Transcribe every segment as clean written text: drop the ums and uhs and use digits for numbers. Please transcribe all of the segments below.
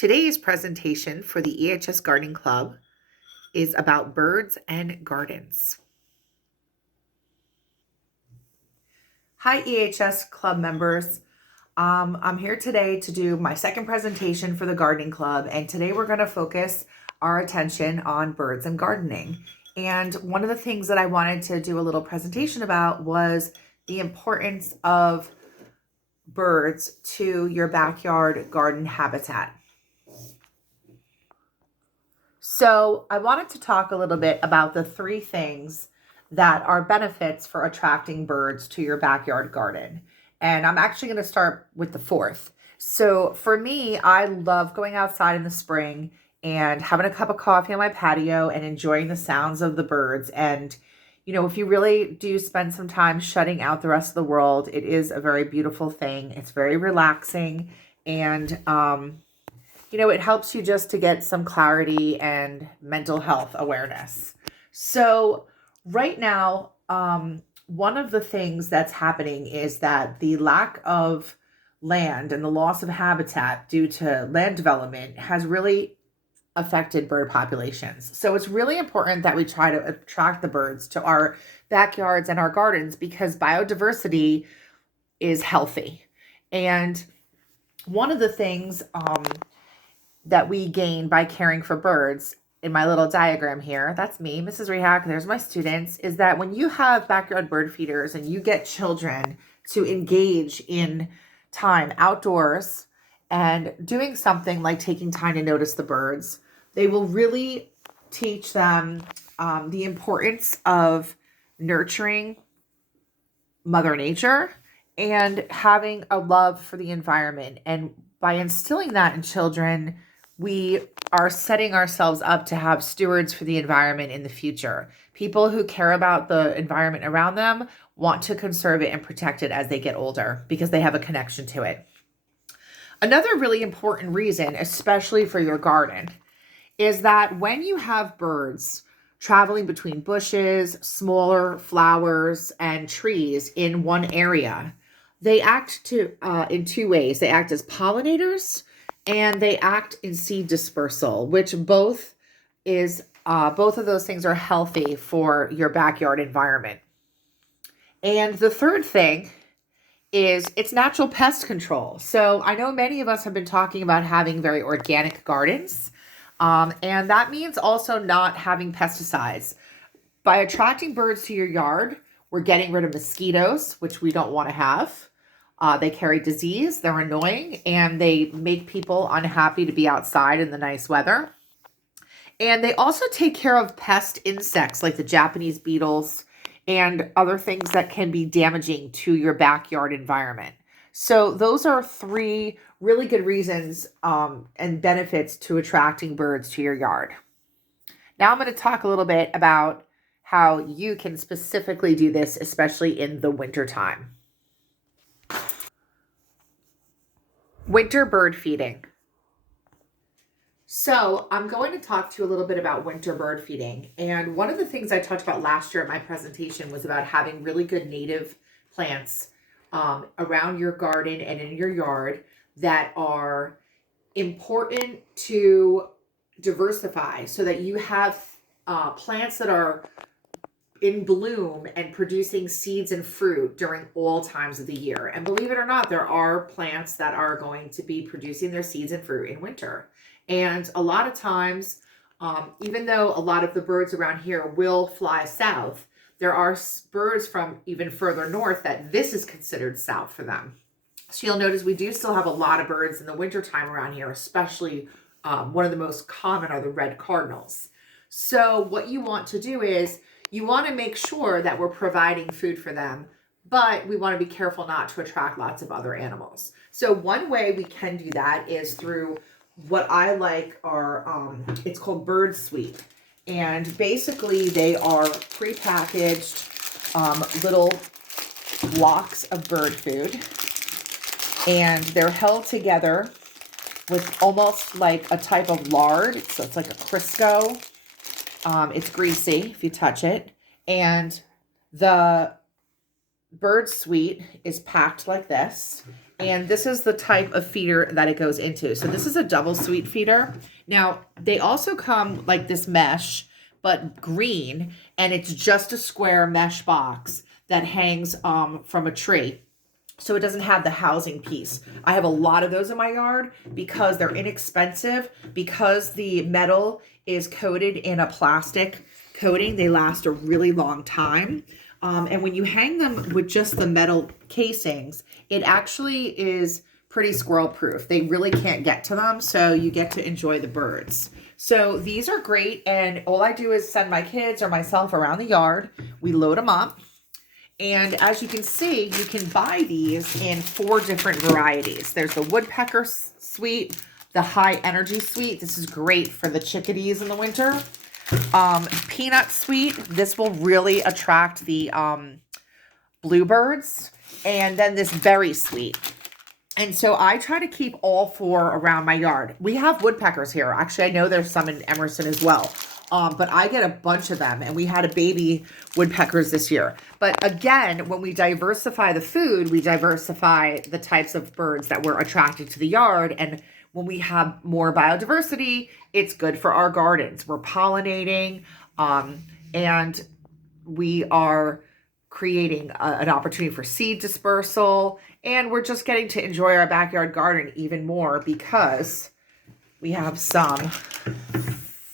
Today's presentation for the EHS Gardening Club is about birds and gardens. Hi EHS Club members. I'm here today to do my second presentation for the Gardening Club, and today we're going to focus our attention on birds and gardening. And one of the things that I wanted to do a little presentation about was the importance of birds to your backyard garden habitat. So I wanted to talk a little bit about the three things that are benefits for attracting birds to your backyard garden. And I'm actually going to start with the fourth. So for me, I love going outside in the spring and having a cup of coffee on my patio and enjoying the sounds of the birds. And, you know, if you really do spend some time shutting out the rest of the world, it is a very beautiful thing. It's very relaxing, and you know, it helps you just to get some clarity and mental health awareness. So right now, one of the things that's happening is that the lack of land and the loss of habitat due to land development has really affected bird populations. So it's really important that we try to attract the birds to our backyards and our gardens, because biodiversity is healthy. And one of the things that we gain by caring for birds, in my little diagram here, that's me, Mrs. Rehack, there's my students, is that when you have backyard bird feeders and you get children to engage in time outdoors and doing something like taking time to notice the birds, they will really teach them the importance of nurturing Mother Nature and having a love for the environment. And by instilling that in children, we are setting ourselves up to have stewards for the environment in the future. People who care about the environment around them want to conserve it and protect it as they get older because they have a connection to it. Another really important reason, especially for your garden, is that when you have birds traveling between bushes, smaller flowers, and trees in one area, they act in two ways. They act as pollinators, and they act in seed dispersal, which both of those things are healthy for your backyard environment. And the third thing is it's natural pest control. So I know many of us have been talking about having very organic gardens, and that means also not having pesticides. By attracting birds to your yard, we're getting rid of mosquitoes, which we don't want to have. They carry disease, they're annoying, and they make people unhappy to be outside in the nice weather. And they also take care of pest insects like the Japanese beetles and other things that can be damaging to your backyard environment. So those are three really good reasons and benefits to attracting birds to your yard. Now I'm going to talk a little bit about how you can specifically do this, especially in the wintertime. Winter bird feeding. So I'm going to talk to you a little bit about winter bird feeding. And one of the things I talked about last year in my presentation was about having really good native plants around your garden and in your yard that are important to diversify so that you have plants that are in bloom and producing seeds and fruit during all times of the year. And believe it or not, there are plants that are going to be producing their seeds and fruit in winter. And a lot of times, even though a lot of the birds around here will fly south, there are birds from even further north that this is considered south for them. So you'll notice we do still have a lot of birds in the wintertime around here, especially one of the most common are the red cardinals. So what you want to do is you want to make sure that we're providing food for them, but we want to be careful not to attract lots of other animals. So one way we can do that is through what I like are, it's called Bird Sweep. And basically they are prepackaged little blocks of bird food. And they're held together with almost like a type of lard. So it's like a Crisco. It's greasy if you touch it. And the bird suite is packed like this. And this is the type of feeder that it goes into. So this is a double suite feeder. Now, they also come like this mesh, but green, and it's just a square mesh box that hangs from a tree. So it doesn't have the housing piece. I have a lot of those in my yard because they're inexpensive, because the metal is coated in a plastic coating. They last a really long time. And when you hang them with just the metal casings, it actually is pretty squirrel proof. They really can't get to them, so you get to enjoy the birds. So these are great, and all I do is send my kids or myself around the yard. We load them up. And as you can see, you can buy these in 4 different varieties. There's the woodpecker suite, the high energy suite. This is great for the chickadees in the winter. Peanut suite. This will really attract the bluebirds. And then this berry suite. And so I try to keep all 4 around my yard. We have woodpeckers here. Actually, I know there's some in Emerson as well. But I get a bunch of them, and we had a baby woodpeckers this year. But again, when we diversify the food, we diversify the types of birds that we're attracted to the yard. And when we have more biodiversity, it's good for our gardens. We're pollinating, and we are creating an opportunity for seed dispersal. And we're just getting to enjoy our backyard garden even more because we have some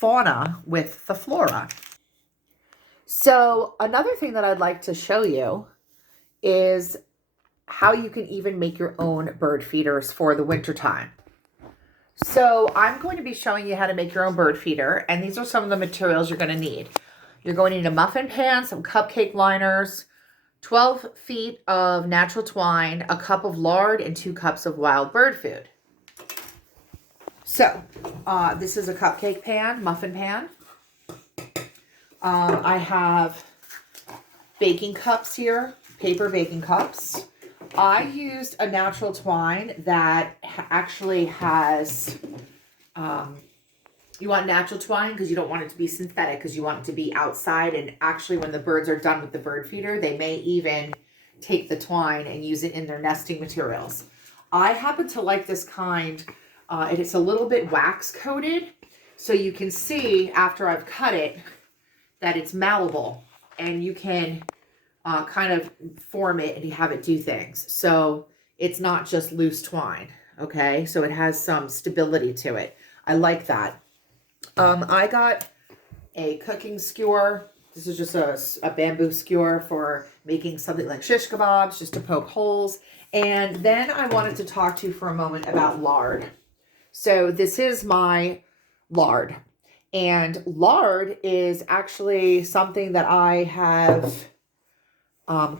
fauna with the flora. So another thing that I'd like to show you is how you can even make your own bird feeders for the wintertime. So I'm going to be showing you how to make your own bird feeder, and these are some of the materials you're going to need. You're going to need a muffin pan, some cupcake liners, 12 feet of natural twine, a cup of lard, and 2 cups of wild bird food. So, this is a cupcake pan, muffin pan. I have baking cups here, paper baking cups. I used a natural twine that actually has, you want natural twine because you don't want it to be synthetic, because you want it to be outside. And actually when the birds are done with the bird feeder, they may even take the twine and use it in their nesting materials. I happen to like this kind. It's a little bit wax coated, so you can see after I've cut it that it's malleable, and you can kind of form it and you have it do things. So it's not just loose twine, okay? So it has some stability to it. I like that. I got a cooking skewer. This is just a bamboo skewer for making something like shish kebabs, just to poke holes. And then I wanted to talk to you for a moment about lard. So this is my lard. And lard is actually something that I have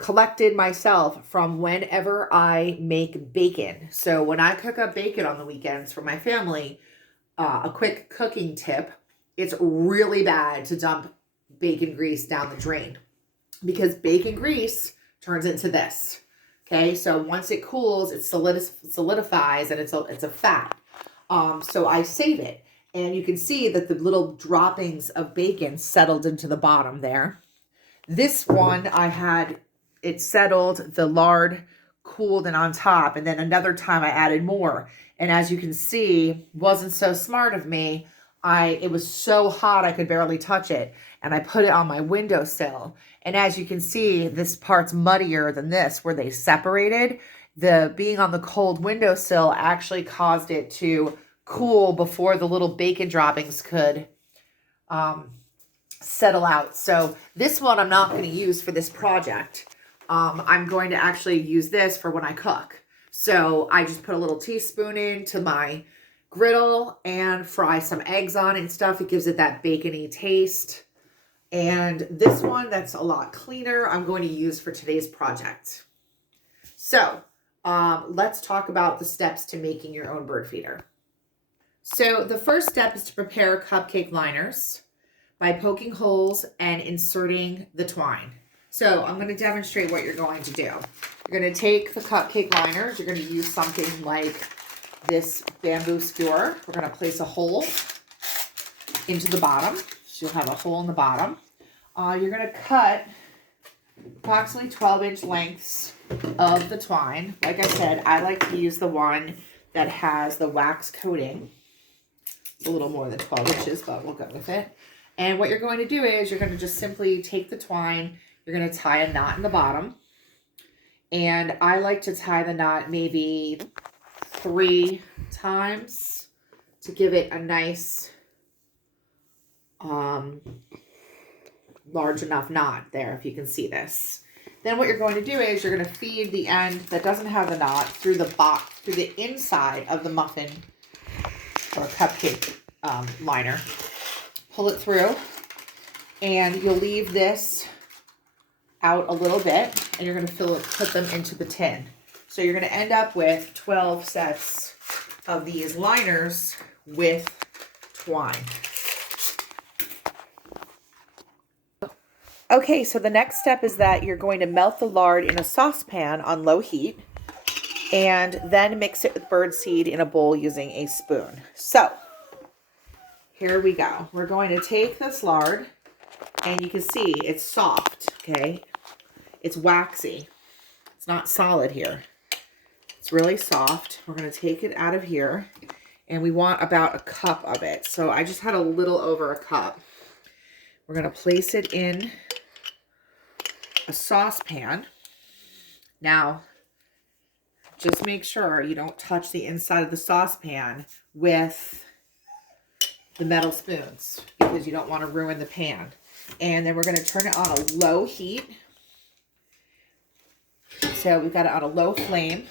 collected myself from whenever I make bacon. So when I cook up bacon on the weekends for my family, a quick cooking tip, it's really bad to dump bacon grease down the drain, because bacon grease turns into this. Okay, so once it cools, it solidifies, and it's a fat. So I save it, and you can see that the little droppings of bacon settled into the bottom there. This one I had it settled, the lard cooled and on top, and then another time I added more. And as you can see, wasn't so smart of me. It was so hot I could barely touch it, and I put it on my windowsill. And as you can see, this part's muddier than this, where they separated. The being on the cold windowsill actually caused it to cool before the little bacon droppings could settle out. So this one I'm not going to use for this project. I'm going to actually use this for when I cook. So I just put a little teaspoon into my griddle and fry some eggs on it and stuff. It gives it that bacony taste. And this one that's a lot cleaner, I'm going to use for today's project. So let's talk about the steps to making your own bird feeder. So the first step is to prepare cupcake liners by poking holes and inserting the twine. So I'm going to demonstrate what you're going to do. You're going to take the cupcake liners. You're going to use something like this bamboo skewer. We're going to place a hole into the bottom. So you'll have a hole in the bottom. You're going to cut approximately 12-inch lengths of the twine. Like I said, I like to use the one that has the wax coating. It's a little more than 12 inches, but we'll go with it. And what you're going to do is you're going to just simply take the twine, you're going to tie a knot in the bottom. And I like to tie the knot maybe 3 times to give it a nice, large enough knot there, if you can see this. Then what you're going to do is you're going to feed the end that doesn't have the knot through the inside of the muffin or cupcake liner. Pull it through, and you'll leave this out a little bit, and you're going to put them into the tin. So you're going to end up with 12 sets of these liners with twine. Okay, so the next step is that you're going to melt the lard in a saucepan on low heat and then mix it with birdseed in a bowl using a spoon. So here we go. We're going to take this lard, and you can see it's soft, okay? It's waxy. It's not solid here. It's really soft. We're going to take it out of here, and we want about a cup of it. So I just had a little over a cup. We're going to place it in a saucepan. Now, just make sure you don't touch the inside of the saucepan with the metal spoons because you don't want to ruin the pan. And then we're going to turn it on a low heat. So we've got it on a low flame.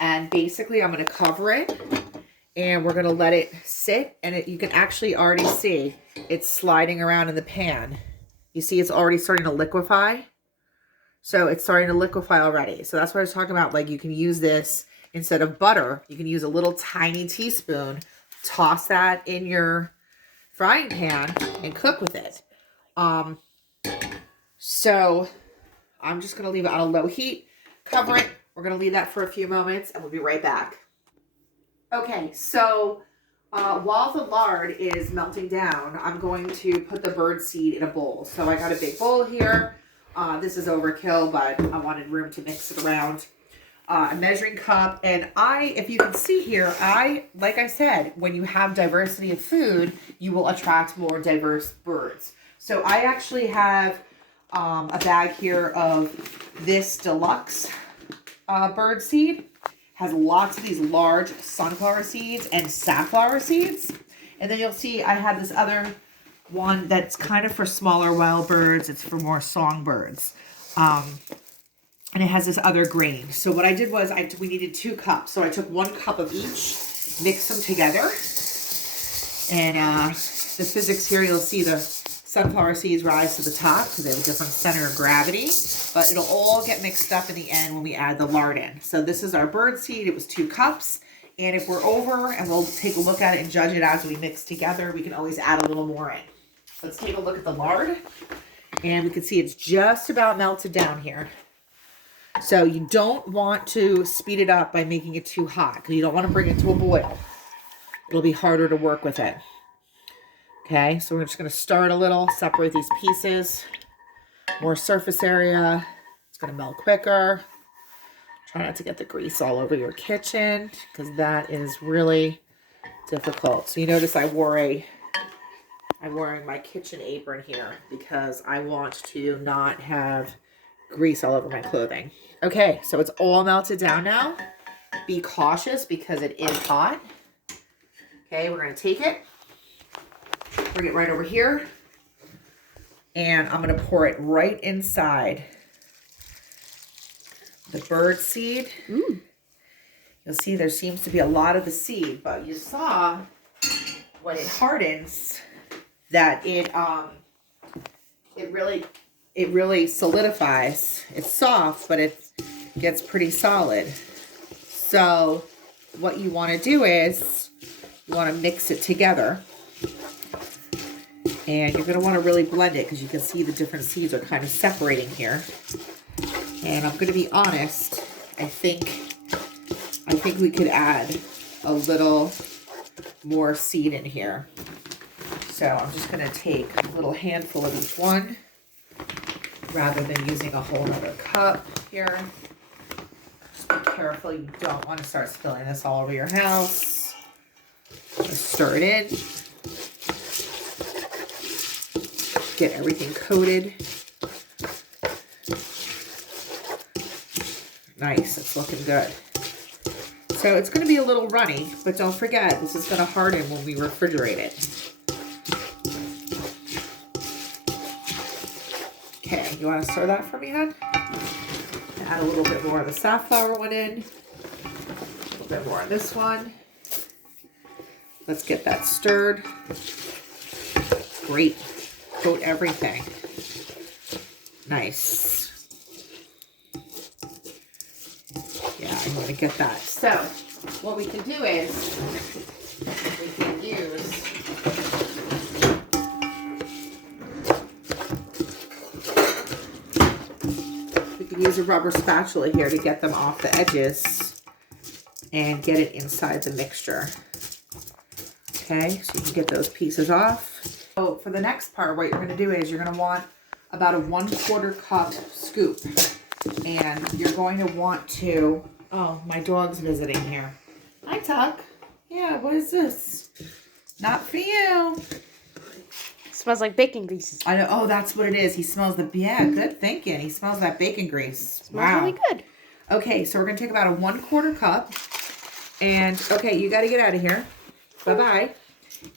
And basically I'm going to cover it, and we're going to let it sit. And you can actually already see it's sliding around in the pan. You see it's already starting to liquefy. So it's starting to liquefy already. So that's what I was talking about. Like, you can use this instead of butter. You can use a little tiny teaspoon, toss that in your frying pan, and cook with it. So I'm just going to leave it on a low heat, cover it. We're going to leave that for a few moments, and we'll be right back. Okay, so while the lard is melting down, I'm going to put the bird seed in a bowl. So I got a big bowl here. This is overkill, but I wanted room to mix it around. A measuring cup, and if you can see here, like I said, when you have diversity of food, you will attract more diverse birds. So I actually have a bag here of this deluxe bird seed. Has lots of these large sunflower seeds and safflower seeds. And then you'll see I have this other one that's kind of for smaller wild birds. It's for more songbirds. And it has this other grain. So what I did was we needed 2 cups. So I took 1 cup of each, mixed them together. And the physics here, you'll see the sunflower seeds rise to the top because they have a different center of gravity. But it'll all get mixed up in the end when we add the lard in. So this is our bird seed. It was 2 cups. And if we're over, and we'll take a look at it and judge it as we mix together, we can always add a little more in. Let's take a look at the lard. And we can see it's just about melted down here. So you don't want to speed it up by making it too hot because you don't want to bring it to a boil. It'll be harder to work with it. Okay, so we're just going to start a little, separate these pieces. More surface area. It's going to melt quicker. Try not to get the grease all over your kitchen because that is really difficult. So you notice I'm wearing my kitchen apron here because I want to not have grease all over my clothing. Okay, so it's all melted down now. Be cautious because it is hot. Okay, we're going to take it, bring it right over here, and I'm going to pour it right inside the bird seed. Ooh. You'll see there seems to be a lot of the seed, but you saw when it hardens that it really solidifies. It's soft, but it gets pretty solid. So what you want to do is you want to mix it together. And you're going to want to really blend it because you can see the different seeds are kind of separating here. And I'm going to be honest, I think we could add a little more seed in here. So I'm just going to take a little handful of each one. rather than using a whole other cup here. Just be careful, you don't want to start spilling this all over your house. Just stir it in. Get everything coated. Nice, it's looking good. So it's going to be a little runny, but don't forget, this is going to harden when we refrigerate it. Okay, you want to stir that for me, hon? Add a little bit more of the safflower one in. A little bit more of this one. Let's get that stirred. Great. Coat everything. Nice. Yeah, I'm going to get that. So, what we can do is, we can use a rubber spatula here to get them off the edges and get it inside the mixture. Okay, so you can get those pieces off. So for the next part, what you're going to do is you're going to want about a 1/4 cup scoop. And you're going to want to, oh, my dog's visiting here. Hi, Tuck. Yeah, what is this? Not for you. Smells like bacon grease. I know. Oh, that's what it is. He smells the, yeah, good thinking. He smells that bacon grease. Smells really good. Okay, so we're going to take about a 1/4 cup. And, okay, you got to get out of here. Bye-bye.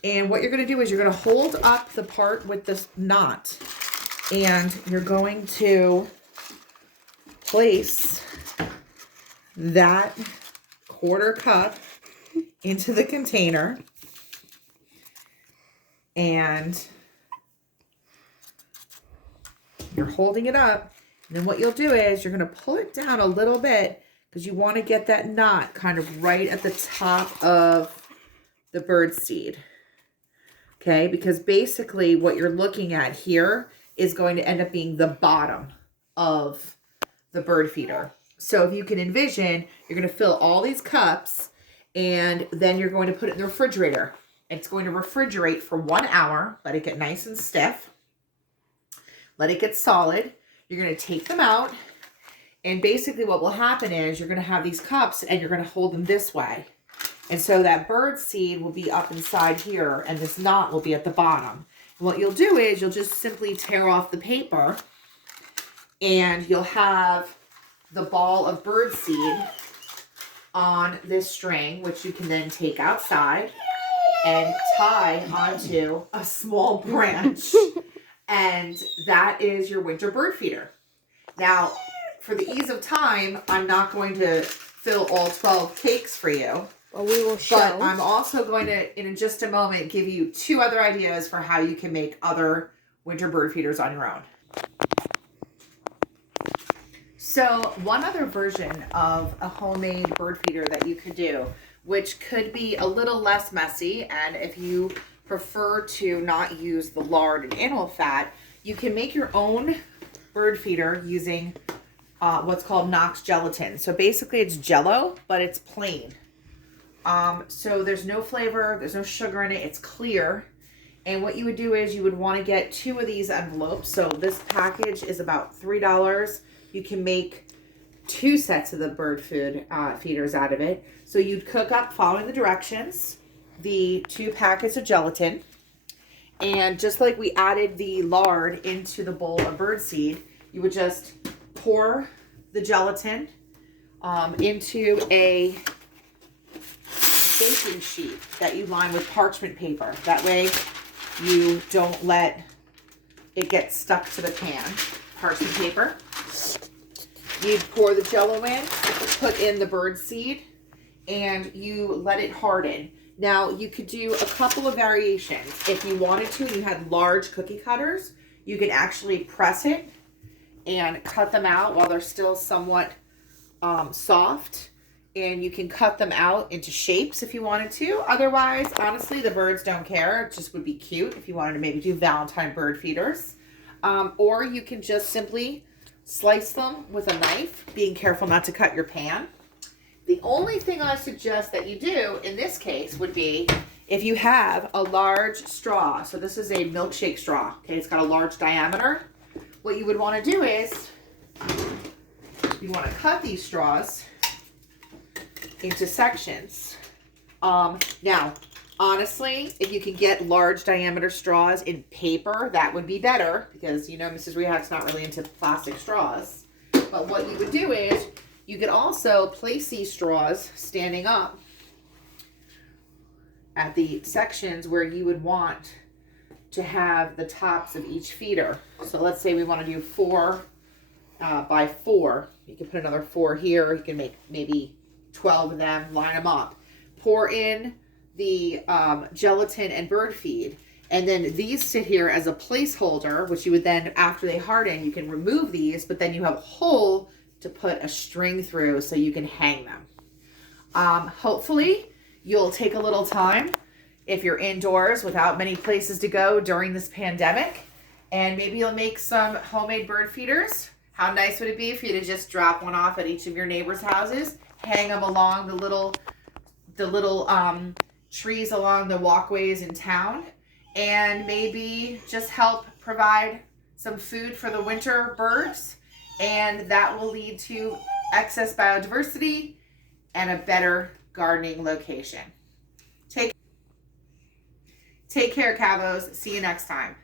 And what you're going to do is you're going to hold up the part with this knot. And you're going to place that 1/4 cup into the container. And you're holding it up. And then what you'll do is you're going to pull it down a little bit because you want to get that knot kind of right at the top of the bird seed. Okay, because basically what you're looking at here is going to end up being the bottom of the bird feeder. So if you can envision, you're going to fill all these cups and then you're going to put it in the refrigerator. It's going to refrigerate for 1 hour. Let it get nice and stiff. Let it get solid. You're going to take them out. And basically what will happen is you're going to have these cups and you're going to hold them this way. And so that bird seed will be up inside here and this knot will be at the bottom. And what you'll do is you'll just simply tear off the paper and you'll have the ball of bird seed on this string, which you can then take outside and tie onto a small branch. And that is your winter bird feeder. Now, for the ease of time, I'm not going to fill all 12 cakes for you. Well, we will show. But I'm also going to, in just a moment, give you 2 other ideas for how you can make other winter bird feeders on your own. So one other version of a homemade bird feeder that you could do, which could be a little less messy, and if you prefer to not use the lard and animal fat, you can make your own bird feeder using what's called Knox gelatin. So basically it's Jello, but it's plain. So there's no flavor, there's no sugar in it, it's clear. And what you would do is you would want to get 2 of these envelopes. So this package is about $3. You can make 2 sets of the bird food feeders out of it. So you'd cook up, following the directions, the 2 packets of gelatin. And just like we added the lard into the bowl of bird seed, you would just pour the gelatin into a baking sheet that you line with parchment paper. That way you don't let it get stuck to the pan. Parchment paper. You pour the Jello in, put in the bird seed, and you let it harden. Now, you could do a couple of variations. If you wanted to and you had large cookie cutters, you could actually press it and cut them out while they're still somewhat soft. And you can cut them out into shapes if you wanted to. Otherwise, honestly, the birds don't care. It just would be cute if you wanted to maybe do Valentine bird feeders. Or you can just simply slice them with a knife, being careful not to cut your pan. The only thing I suggest that you do in this case would be if you have a large straw. So this is a milkshake straw. Okay, it's got a large diameter. what you would want to do is you want to cut these straws into sections. Now, honestly, if you can get large diameter straws in paper, that would be better because, you know, Mrs. Rehack's not really into plastic straws. But what you would do is you could also place these straws standing up at the sections where you would want to have the tops of each feeder. So let's say we want to do 4 by 4. You can put another 4 here. You can make maybe 12 of them, line them up. Pour in the gelatin and bird feed. And then these sit here as a placeholder, which you would then, after they harden, you can remove these, but then you have a hole to put a string through so you can hang them. Hopefully, you'll take a little time if you're indoors without many places to go during this pandemic, and maybe you'll make some homemade bird feeders. How nice would it be for you to just drop one off at each of your neighbors' houses, hang them along the little trees along the walkways in town, and maybe just help provide some food for the winter birds, and that will lead to excess biodiversity and a better gardening location. Take care, Cavos. See you next time.